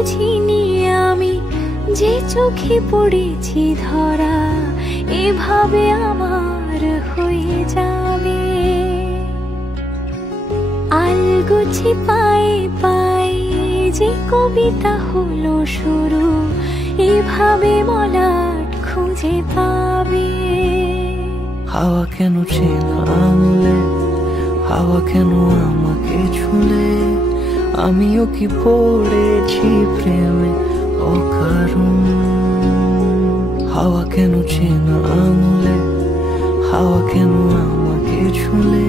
বুঝিনি আমি যে চোখে পড়েছি ধরা এভাবে আমার হয়ে যাবে। আলগোছে পায়ে পায়ে যে কবিতা হলো শুরু এভাবে মলাট খুঁজে পাবে। হাওয়া কেন চেনা আঙুলে, হাওয়া কেন আমাকে ছুলে, আমিও কি পড়েছি প্রেমে অকারণ। হাওয়া কেন চেনা আঙুলে, হাওয়া কেন আমাকে ছুলে,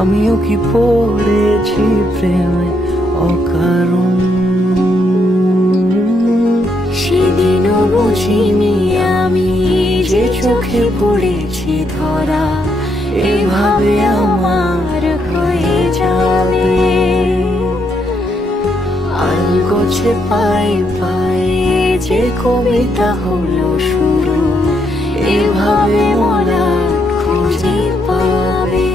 আমিও কি পড়েছি প্রেমে অকারণ। সেদিনও বুঝিনি আমি যে চোখে পড়েছি ধরা এভাবে আমার হয়ে যাবে। আলগোছে পায়ে পায়ে যে কবিতা হলো শুরু এভাবে মলাট খুঁজে পাবে।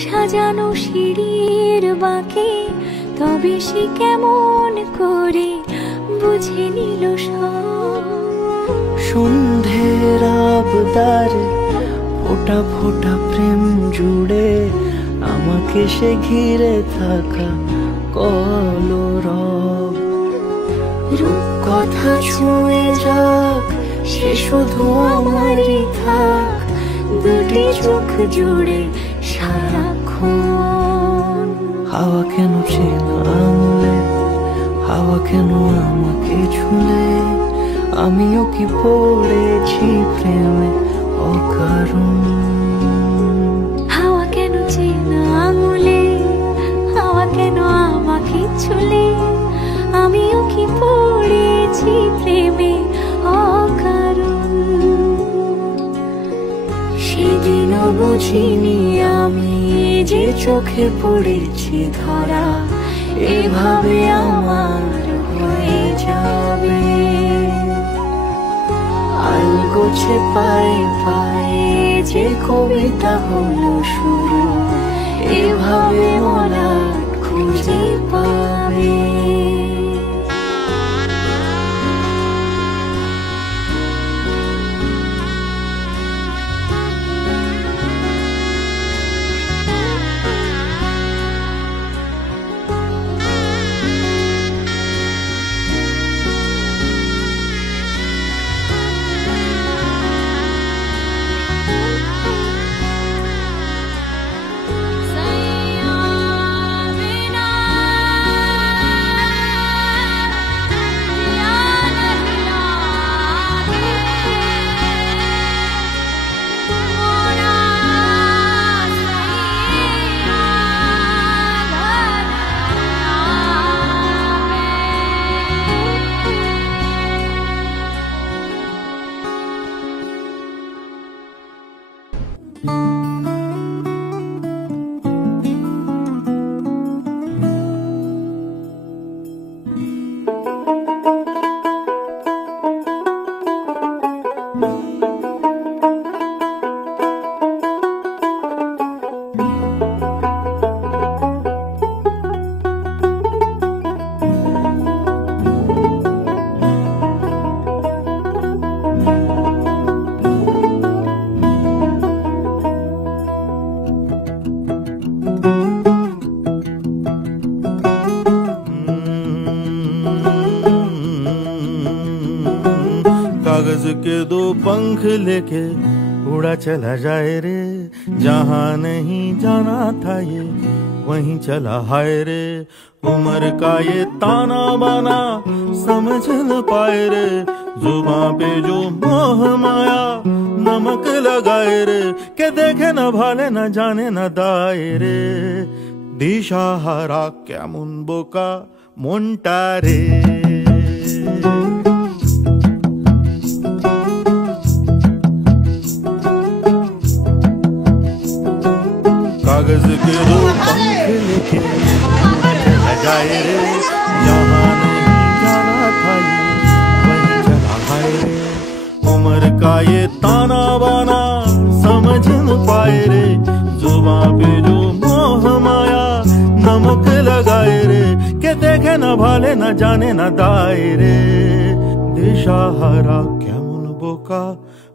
সাজানো সিঁড়ির বাঁকে তবে সে কেমন করে বুঝে নিল সব। সন্ধ্যের আবদারে ফোটা ফোটা প্রেম জুড়ে আমাকে সে ঘিরে থাকা কলরব। রূপকথা ছুঁয়ে যাক সে শুধু আমারই থাক দুটি চোখ জুড়ে সারাক্ষণ। হাওয়া কেন চেনা আঙুলে, হাওয়া কেন আমাকে ছুলে, আমিও কি পড়েছি প্রেমে অকারণ। হাওয়া কেন চেনা আঙুলে, হাওয়া কেন আমাকে ছুলে, আমিও কি পড়েছি প্রেমে অকারণ। সেদিনও বুঝিনি আমি যে চোখে পড়েছি ধরা এভাবে আমার হয়ে যাবে। আলগোছে পায়ে পায়ে যে কবিতা হলো শুরু এভাবে মলাট খুঁজে পাবে। कागज के दो पंख लेके उड़ा चला जाए रे, जहाँ नहीं जाना था ये वहीं चला हाय रे। उम्र का ये ताना बाना समझ न पाए रे, जुबां पे जो मोह माया नमक लगाए रे, के देखे न भाले न जाने न दाए रे। दिशाहारा केमन बोका মনটা রে। ये ताना बाना समझ न पाए रे, जुबां पे जो मोह माया नमक लगाए रे, के देखे न भाले न जाने न दाए रे, दिशाहारा केमन बोका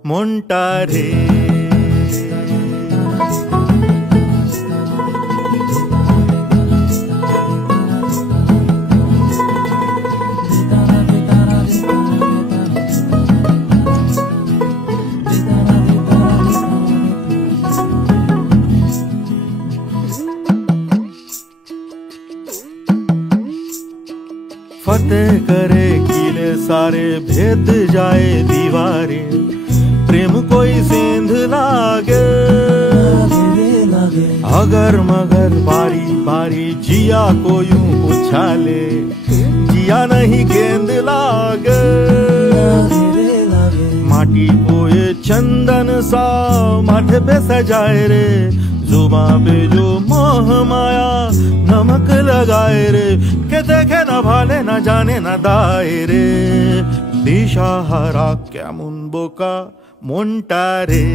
মনটা রে। फतेह करे किले सारे, भेद जाए दीवारें, प्रेम कोई सेंध लागे, अगर मगर बारी बारी जिया को यूं उछाले, जिया नहीं गेंद लागे, माटी को ये चंदन सा माथे पे सजाए रे, जुबां पे जो मोह माया नमक लगाए रे, के देखे न भाले न जाने न दाए रे, दिशाहारा केमन बोका মনটা রে।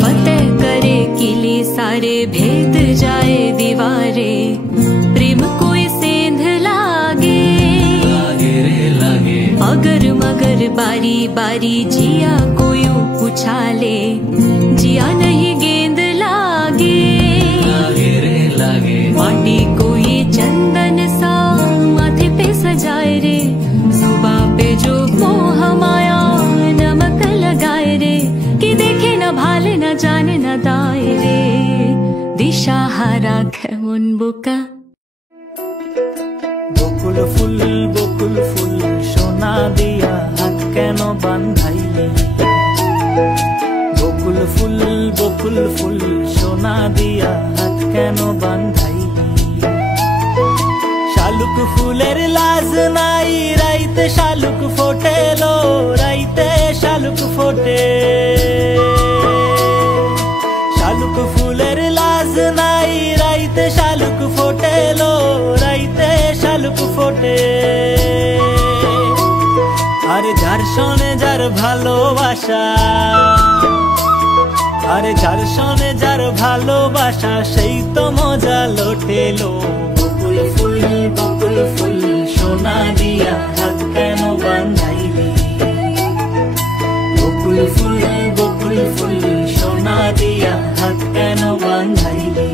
फतेह करे किले सारे, भेद जाए दीवारे, प्रेम कोई सेंध लागे, अगर मगर बारी बारी जिया कोई उछाले, जिया नहीं गेंद लागे, माटी को ये चंदन सा माथे पे सजाए रे, जुबां पे जो मोह माया नमक लगाए रे, कि देखे न भाले न जाने न दाए रे, दिशाहारा केमन बोका। বকুল ফুল সোনা দিয়া হাত কেন বান্ধাইলি, বকুল ফুল সোনা দিয়া হাত কেন বান্ধাইলি, শালুক ফুলের লাজ নাই, রাইতে শালুক ফোটে লো, রাইতে শালুক ফোটে, শালুক ফুলের লাজ নাই, রাইতে শালুক ফোটে লো, রাইতে শালুক ফোটে, আরে যার শোনে যার ভালোবাসা, আরে যার শোনে যার ভালোবাসা, সেই তো মজা লোটেলো, বকুল ফুল সোনা দিয়া হাত কেন বান্ধাইলি, বকুল ফুল সোনা দিয়া হাত কেন বান্ধাইলি।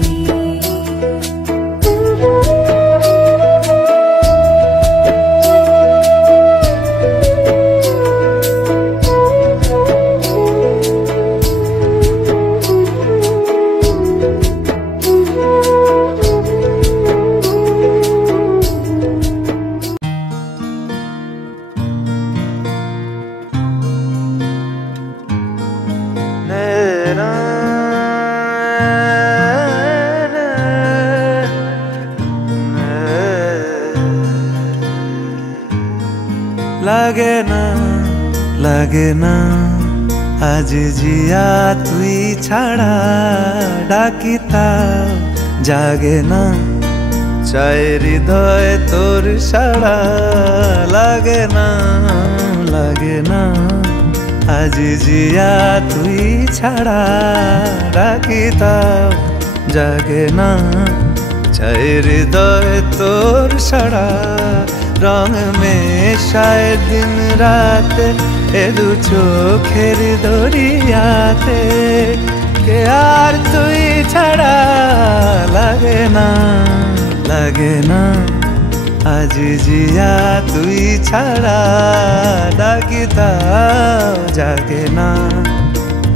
লাগে না আজ জিয়া তুই ছাড়া, ডাকিতা জাগে না, চায় হৃদয় তোর সাড়া, লাগে না আজ জিয়া তুই ছাড়া, ডাকিতা জাগে না, চায় হৃদয় তোর সাড়া, রং মেশায় দিন রাত এ দু চোখের দরিয়াতে, কে আর তুই ছাড়া, লাগে না আজ জিয়া তুই ছাড়া, ডাকিতাও জাগে না,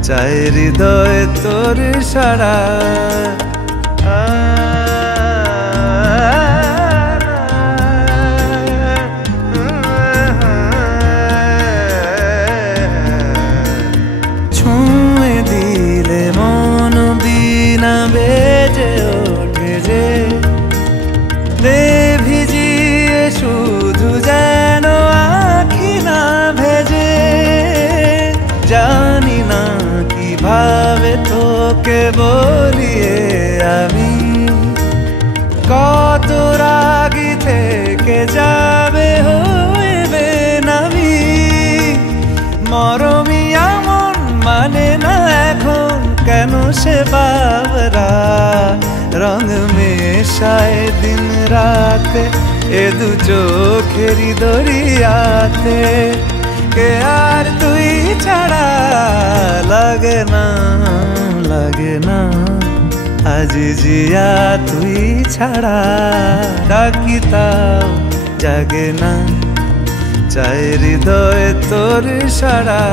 চায় হৃদয় তোর সাড়া। বেজে ওঠে যে দে ভিজিয়ে শুধু যেন আখি না ভেজে, জানি না কিভাবে তোকে বলিয়ে আমি কেন সে বাবরা রং মেশায় দিন রাতে এ দু চোখেরই দরিয়াতে কে আর তুই ছাড়া লাগে না লাগে না আজ জিয়া তুই ছাড়া ডাকি তাও জাগে না চাই হৃদয় তোর সারা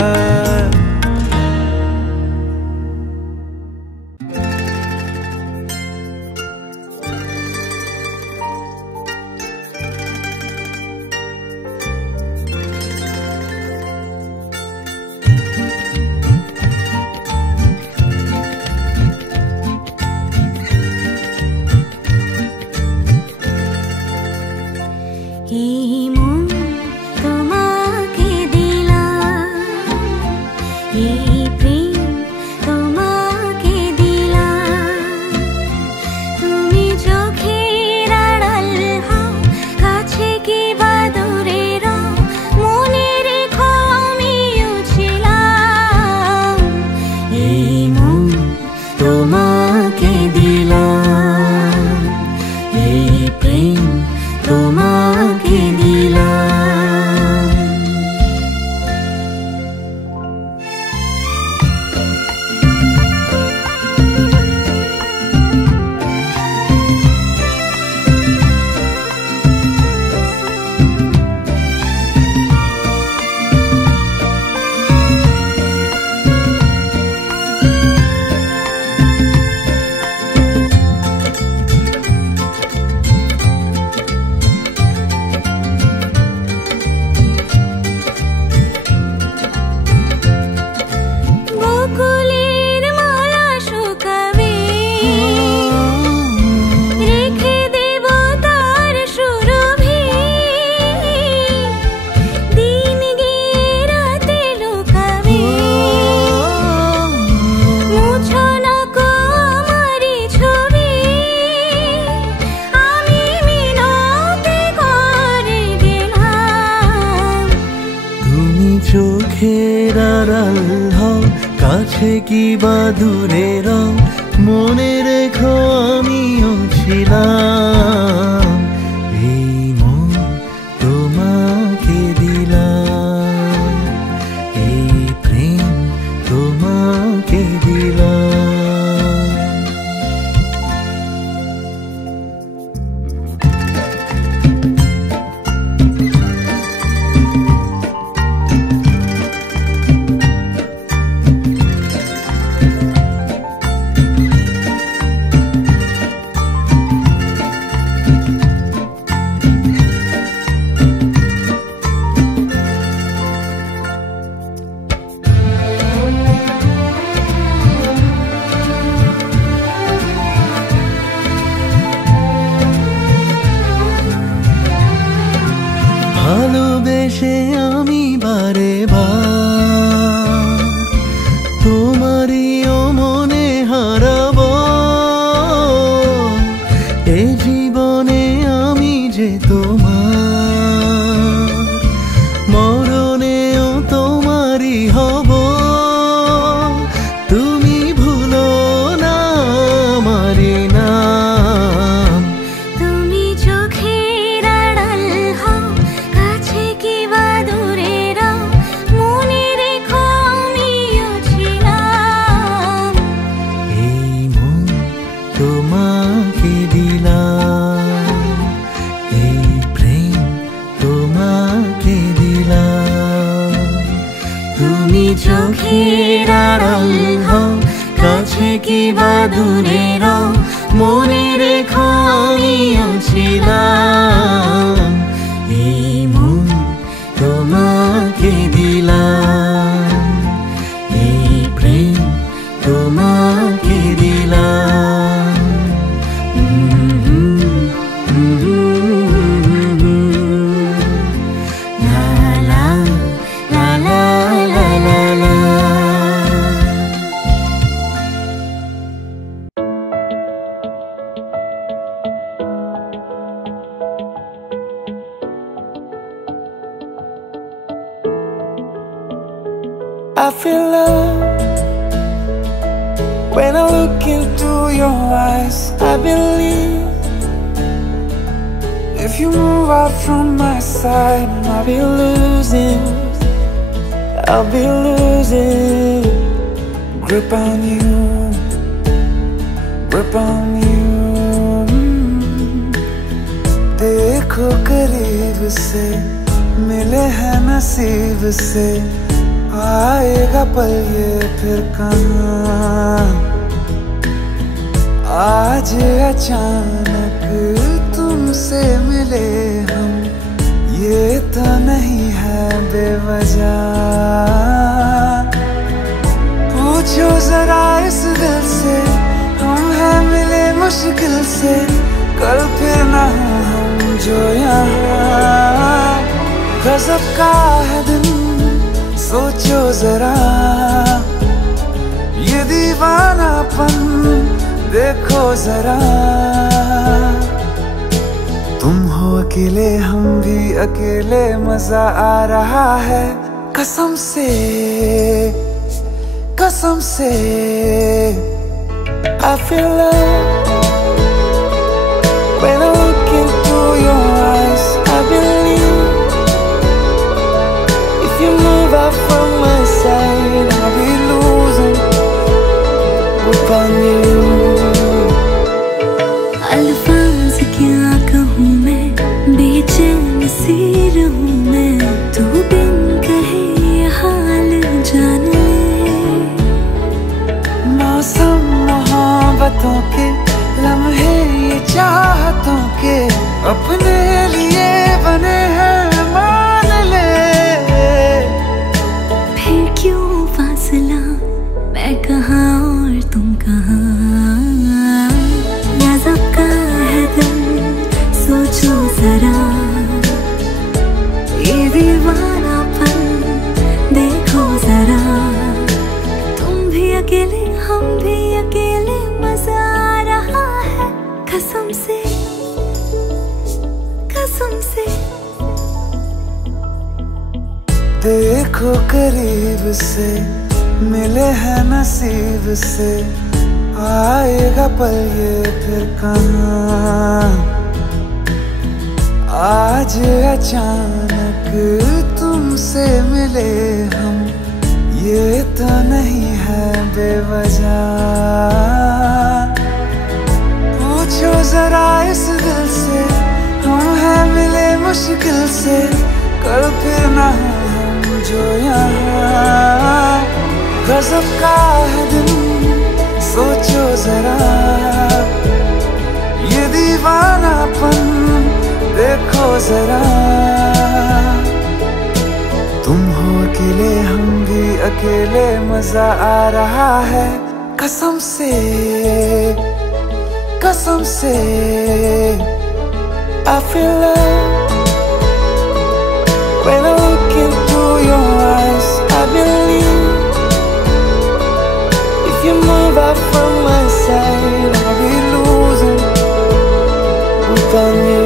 চোখের আড়াল হও কাছে কি বা দূরে রও মনে রেখো আমিও ছিলাম এই মন তোমাকে দিলাম এই প্রেম তোমাকে দিলাম ভালোবেসে আমি বারে বার তোমারিও মনে হারাবো এ জীবনে আমি যে তোমার মরণেও তোমারই হব তুমি ভুলো না আমারি নাম তুমি চোখের আড়াল হও কাছে কি বা দূরে রও মনে রেখো আমিও ছিলাম এই মন তোমাকে দিলাম এই প্রেম তোমাকে দিলাম তুমি চোখের আড়াল হও কাছে কি বা দূরে রও মনে রেখো আমিও ছিলাম এই মন তোমাকে দিলাম এই প্রেম তোমাকে দিলাম লা লা লা লা লা লা লা I feel love When I look into your eyes, I believe if you move out from my side, I'll be losing grip on you, grip on you. देखो करीब से, मिले हैं नसीब से, आएगा पल ये फिर कहाँ। आज अचानक तुमसे मिले हम, ये तो नहीं है बेवजह। पूछो जरा इस दिल से, हम हैं मिले मुश्किल से, कल फिर ना हो हम जो यहाँ। गजब का है दिन, सोचो जरा, ये दीवानापन देखो जरा। तुम हो अकेले, हम भी अकेले, मजा आ रहा है कसम से, कसम से। I feel love when I look into your eyes. I believe if you move out from my side, I'll be losing grip on you. अल्फाज क्या कहूँ मैं, बेचैन सी रहूँ मैं, तू बिन कहे ये हाल जान ले। मौसम मोहब्बतों के, लम्हे ये चाहतों के, अपने लिए बने हैं मान ले। फिर क्यों फासला, मैं कहाँ और तुम कहाँ। गजब का है दिल, सोचो जरा, ये दीवानापन देखो जरा। तुम भी अकेले, हम भी अकेले, मजा आ रहा है कसम से, कसम से। देखो करीब से, मिले हैं नसीब से, आएगा पल ये फिर कहाँ। आज अचानक तुमसे मिले हम, ये तो नहीं है बेवजह। पूछो जरा इस दिल से, हम हैं मिले मुश्किल से, कल फिर ना हो हम जो यहाँ। गजब का है दिन, सोचो जरा, ये दीवानापन देखो जरा। तुम हो अकेले, हम भी अकेले, मजा आ रहा है कसम से, कसम से। I feel love when I look into your eyes. I believe if you move out from my side, I'll be losing grip on you.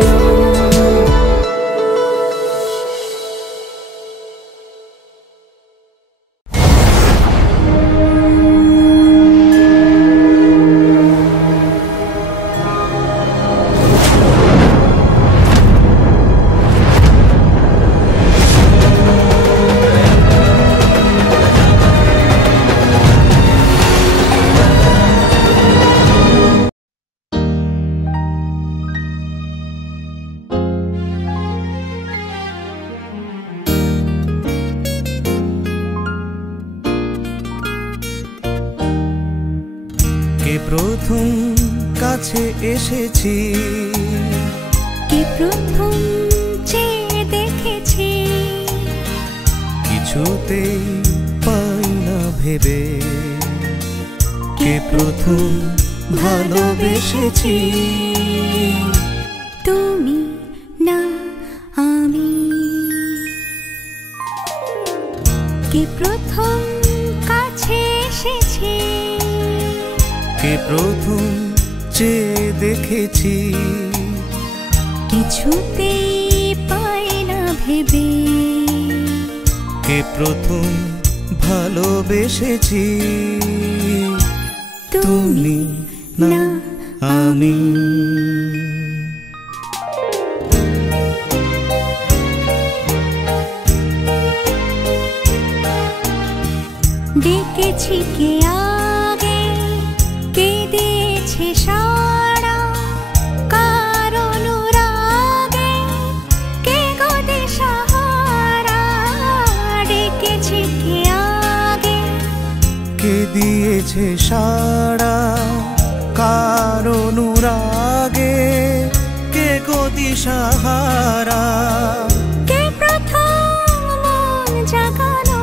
প্রথম কাছে এসেছি, কে প্রথম চেয়ে দেখেছি, কিছুতেই পাই না ভেবে, কে প্রথম ভালোবেসেছি। তুমি না আমি, কে প্রথম কাছে এসেছি, কে প্রথম চেয়ে দেখেছি, কিছুতেই পাই না ভেবে, কে প্রথম ভালোবেসেছি। তুমি না আমি। ডেকেছি কে আগে, কে দিয়েছে সাড়া, কার অনুরাগে কে গো দিশাহারা। ডেকেছি কে আগে, কে দিয়েছে সাড়া, কার অনুরাগে কে গো দিশাহারা। কে প্রথম মন জাগানো,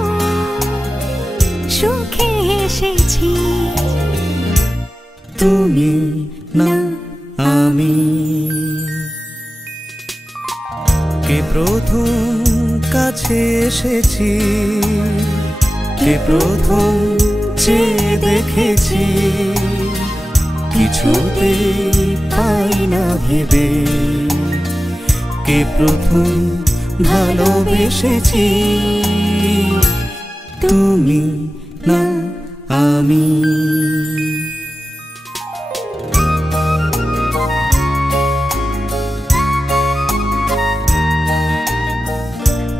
সুখে এসেছি তুমি না আমি। কে প্রথম কাছে এসেছি, কে প্রথম চেয়ে দেখেছি, কিছুতে পাই না ভেবে। কে প্রথম ভালোবেসেছি, তুমি না আমি।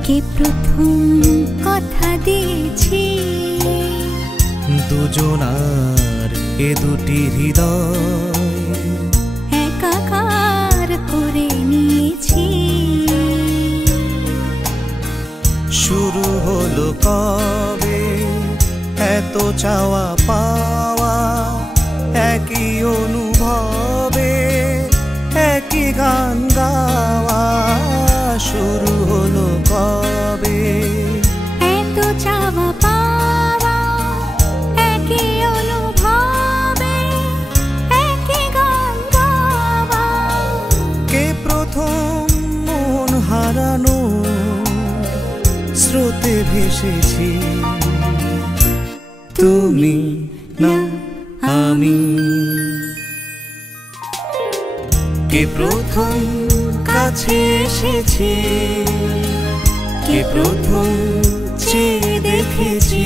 কে প্রথম কথা দিয়েছি, দুজনার এ দুটি হৃদয় একাকার করে নিয়েছি। শুরু হলো কবে এত চাওয়া পাওয়া, একই অনুভবে একই গান গাওয়া। শুরু হলো কবে এত চাওয়া পাওয়া, একই অনুভবে একই গান গাওয়া। কে প্রথম মন হারানো স্রোতে ভেসেছি, তুমি না আমি। কে প্রথম কাছে এসেছি, কে প্রথম চেয়ে দেখেছি,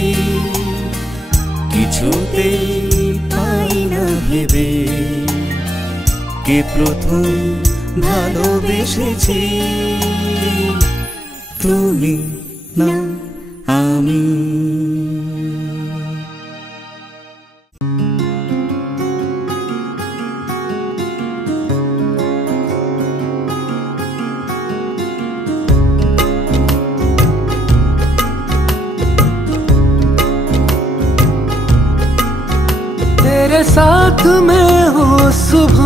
কিছুতেই পাই না ভেবে। কে প্রথম ভালোবেসেছি, তুমি না আমি। तेरे साथ में हो सुबह,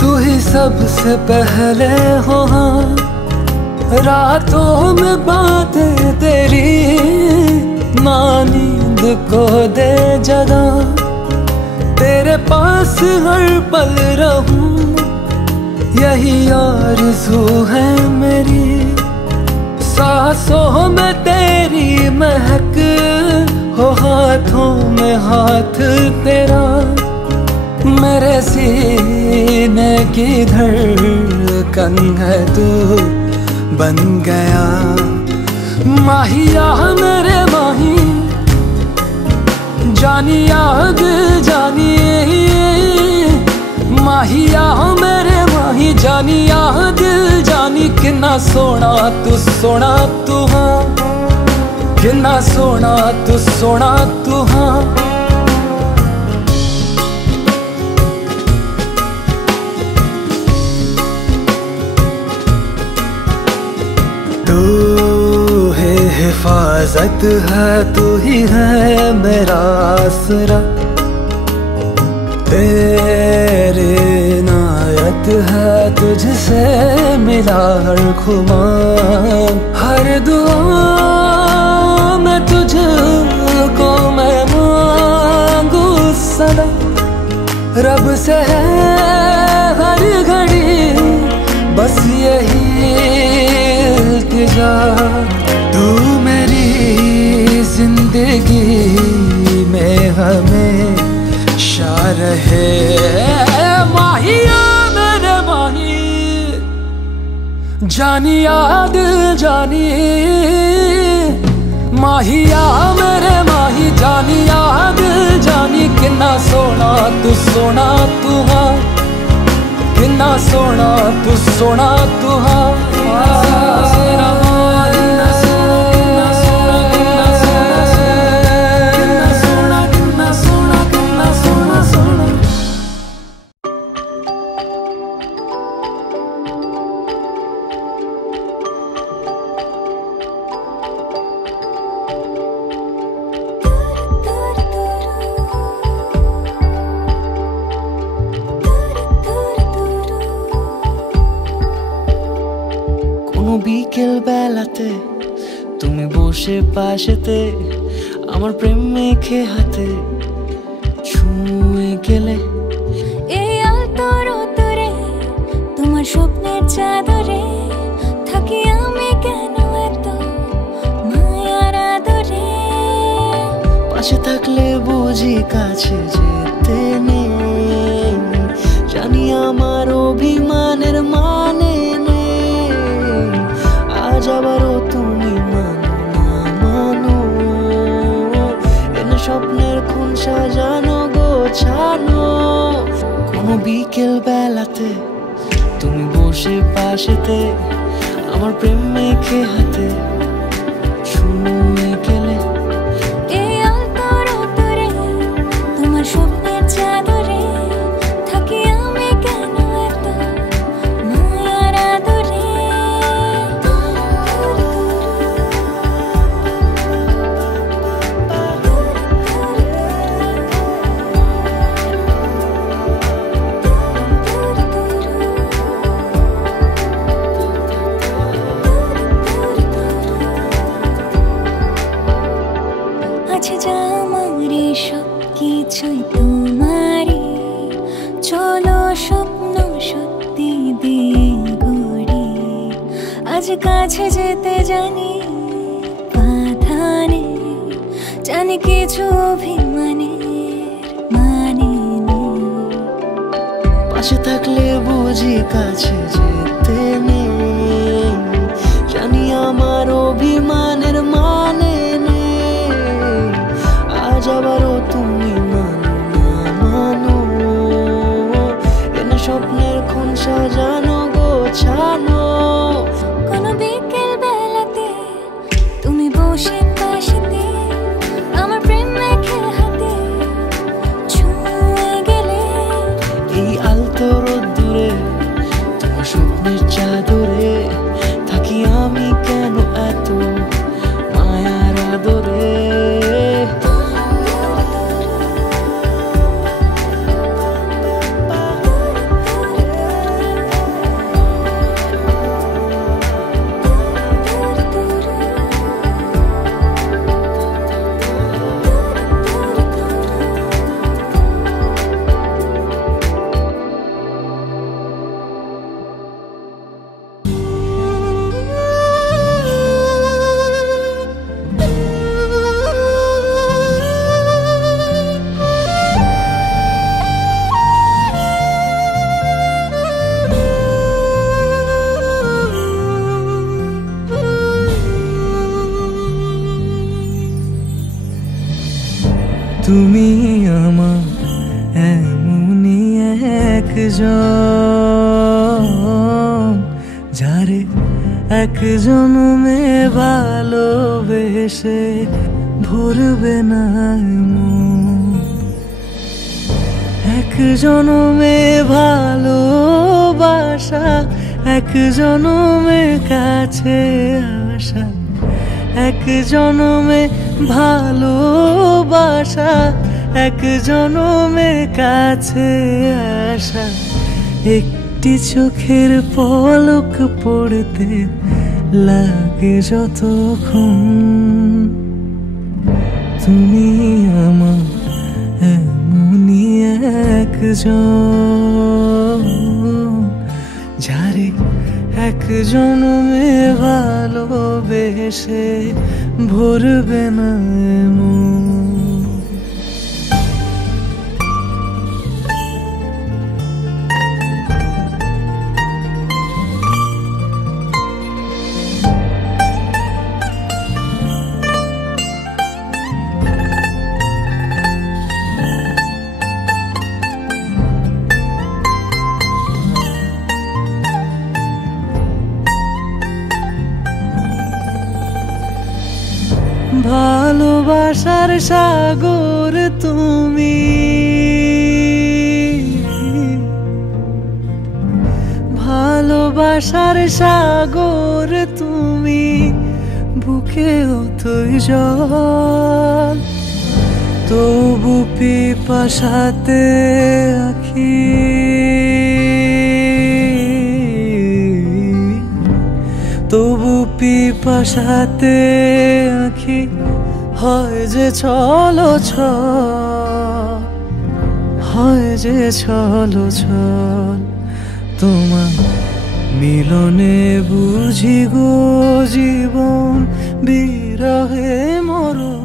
तू ही सबसे पहले हो। हाँ, रातों में बातें तेरी ना नींद को दे जगा। तेरे पास हर पल रहूं, यही आरज़ू है मेरी। सांसों में तेरी महक हो, हाथों में हाथ तेरा। मेरे सीने की धड़कन है तू बन गया। माहिया मेरे माही, जानिया दिल जानिए। माहिया मेरे माही, जानिया दिल जानी। कितना सोना तू हाँ, कितना सोना तू हाँ। तू है हिफाजत है, तू ही है मेरा आसरा। तेरे इनायत है, तुझसे मिला हर खुमार। हर दुआ में तुझको मैं मांगू सदा। रब से है हर घड़ी बस यही इल्तिजा। तू मेरी जिंदगी में हमेशा रहे। माहिया मेरे माही, जानिया दिल जानी। माहिया मेरे माही जानिया दिल जानी किन्ना सोना तू हाँ किन्ना सोना तू हाँ বিকেল বেলাতে তুমি বসে পাশেতে আমার প্রেম মেখে হাতে ছুঁয়ে গেলে এই আলতোর উত্তরে তোমার স্বপ্নের চাদরে থাকি আমি কেন এত মায়ার আদরে পাশে থাকলে বুঝি কাছে যেতে নেই জানি আমার অভিমানের মানে আবারও তুমি মানো না মানো এনে স্বপ্নের খুন সাজানো গোছানো কোনো বিকেল বেলাতে তুমি বসে পাশেতে আমার প্রেম মেখে হাতে ছুঁয়ে গেলে এই আলতোর উত্তরে তোমার স্বপ্নের চাদরে থাকি আমি কেন এত মায়ার আদরে আছে যা আমারে সব কিছুই তোমারই চলো স্বপ্ন সত্যি দিয়ে গড়ি আজ কাছে যেতে জানি বাধা নেই জানি কিছু অভিমানের মানে নেই পাশে থাকলে বুঝি কাছে যেতে নেই জানি আমার অভিমানের মানে আজ আবারও তুমি মানো না মানো এনে স্বপ্নের খুন সাজানো গোছানো কোনো বিকেল বেলাতে তুমি বসে পাশেতে আমার প্রেম মেখে হাতে ছুঁয়ে গেলে এই আলতো রোদ্দুরে তোমার স্বপ্নের চাদরে থাকি আমি কেন এত মায়ার আদরে তুমি আমার এমনই একজন যারে এক জন্মে ভালোবেসে ভরবে না মন এক জন্মে ভালোবাসা এক জন্মে কাছে আসা এক জন্মে ভালোবাসা এক জন্মে কাছে আসা একটি চোখের পলক পড়তে লাগে যতক্ষণ তুমি আমার এমনই একজন যারে এক জন্মে ভালোবেসে ভরবে না মন ভালোবাসার সাগর তুমি, ভালোবাসার সাগর তুমি, বুকে অথই জল, তবু পিপাসাতে আঁখি, তবু পিপাসাতে আঁখি হয় যে ছলো ছল, হয় যে ছলো ছল। তোমার মিলনে বুঝি গো জীবন বিরহে মরণ।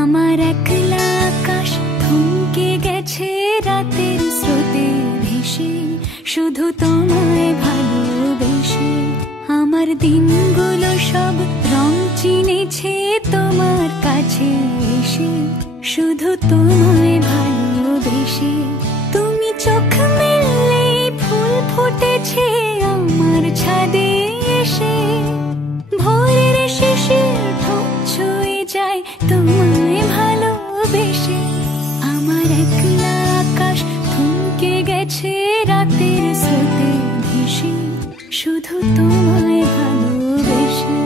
আমার একলা আকাশ থমকে গেছে রাতের স্রোতে ভেসে, শুধু তোমায় ভালোবেসে। আমার দিনগুলো সব রং চিনেছে তোমার কাছে এসে, শুধু তোমায় ভালোবেসে। তুমি চোখ মেললে ফুল ফুটেছে আমার ছাদে এসে, ভোরের শিশির ঠোঁট ছুঁয়ে যায় তোমায় ভালোবেসে। আমার একলা আকাশ থমকে গেছে রাতের স্রোতে ভেসে, শুধু তোমায় ভালোবেসে।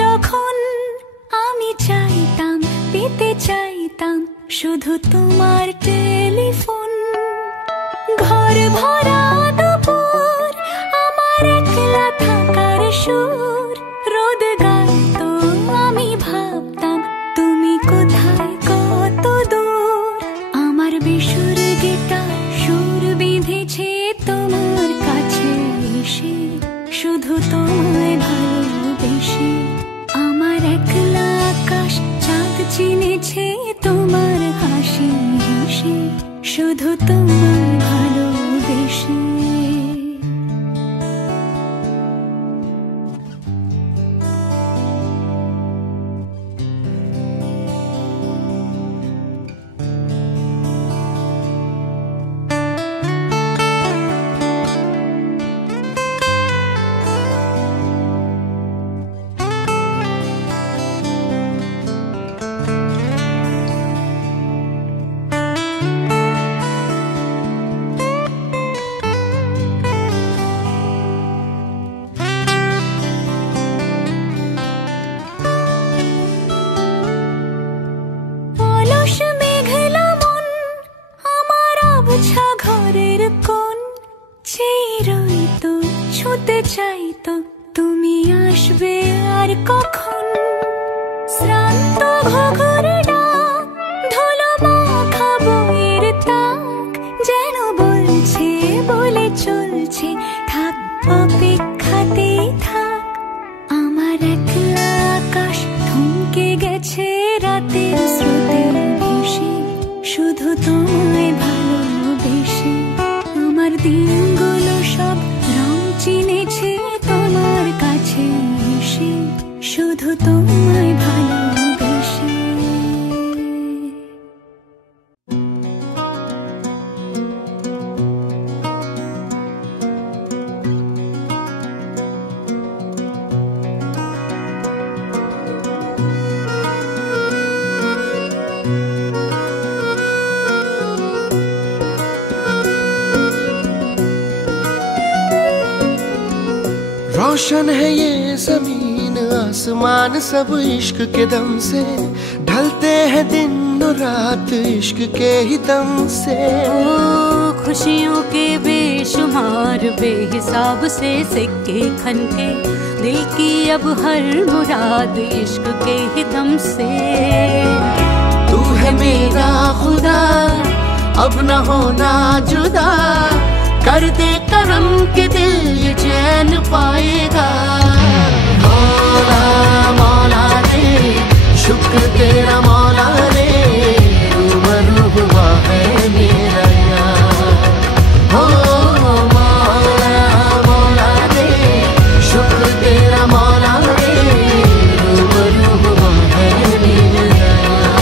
যখন আমি চাইতাম পেতে চাইতাম শুধু তোমার টেলিফোন, ঘর ভরা দুপুর আমার একলা থাকার সুর, রোদ গাইতো আমি ভাবতাম তুমি কোথায় কত দূর। আমার বেসুর গিটার সুর বিঁধেছে তোমার কাছে এসে, শুধু তোমায় ভালোবেসে। আমার একলা আকাশ চাঁদ চিনেছে তোমার হাসি হেসে, শুধু তোমায় ভালোবেসে। ঘরের কোণ চিরইতো ছুতে চাইতো তুমি আসবে আর কখন। শ্রান্ত ঘুঘুর ডাক ধুলো মাখা বইয়ের তাক যেন বলছে বলে চলছে থাক অপেক্ষাতেই থাক। আমার একলা আকাশ থমকে গেছে রাতের স্রোতে ভেসে, শুধু তোমায় ভালোবেসে। আমার দিনগুলো সব রং চিনেছে তোমার কাছে এসে, শুধু তোমায় ভালোবেসে। रोशन है ये जमीन आसमान सब इश्क के दम से, ढलते हैं दिन और रात इश्क के ही दम से। ओ खुशियों के बेशुमार बेहिसाब से सिक्के खनके, दिल की अब हर मुराद इश्क के ही दम से। तू है मेरा खुदा, अब न होना जुदा, कर दे करम के दिल ये चैन पाएगा। मौला मौला रे, शुक्र तेरा मौला रे, रूबरू हुआ है मेरा यार। हो मौला मौला रे, शुक्र तेरा मौला रे, रूबरू हुआ है मेरा यार।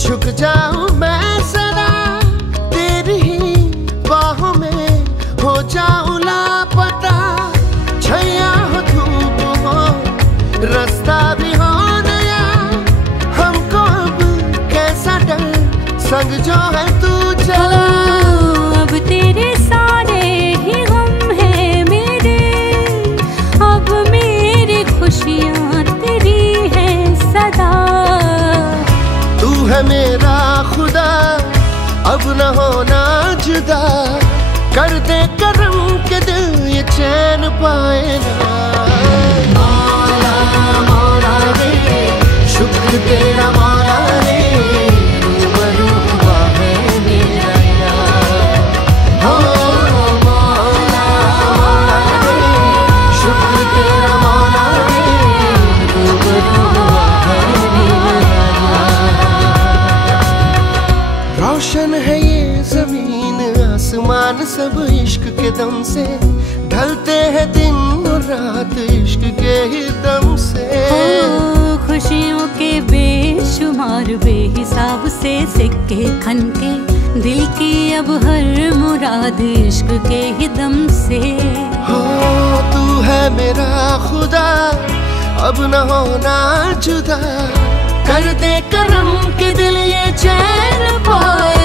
झुक जाऊं मैं सदा तेरी ही बाहों में, हो जाऊं लापता, छैया हो धूप हो रास्ता भी हो नया, हमको अब कैसा डर, संग जो है तू चला। अब तेरे सारे ही गम है मेरे, अब मेरी खुशियाँ तेरी है सदा। तू है मेरा खुदा, अब न होना जुदा, कर दे करम के दिल ये चैन पाए ना। मौला मौला रे, शुक्र तेरा मौला रे, रूबरू हुआ है मेरा यार। हो मौला मौला रे, शुक्र तेरा मौला रे, रूबरू हुआ है मेरा यार। रोशन है ये जमीन आसमान सब इश्क के दम से, ढलते हैं दिन और रात इश्क के ही दम से। ओ खुशियों के बेशुमार बेहिसाब से सिक्के खनके, दिल की अब हर मुराद इश्क के ही दम से। हो तू है मेरा खुदा, अब न होना जुदा, कर दे करम के दिल ये चैन पाए।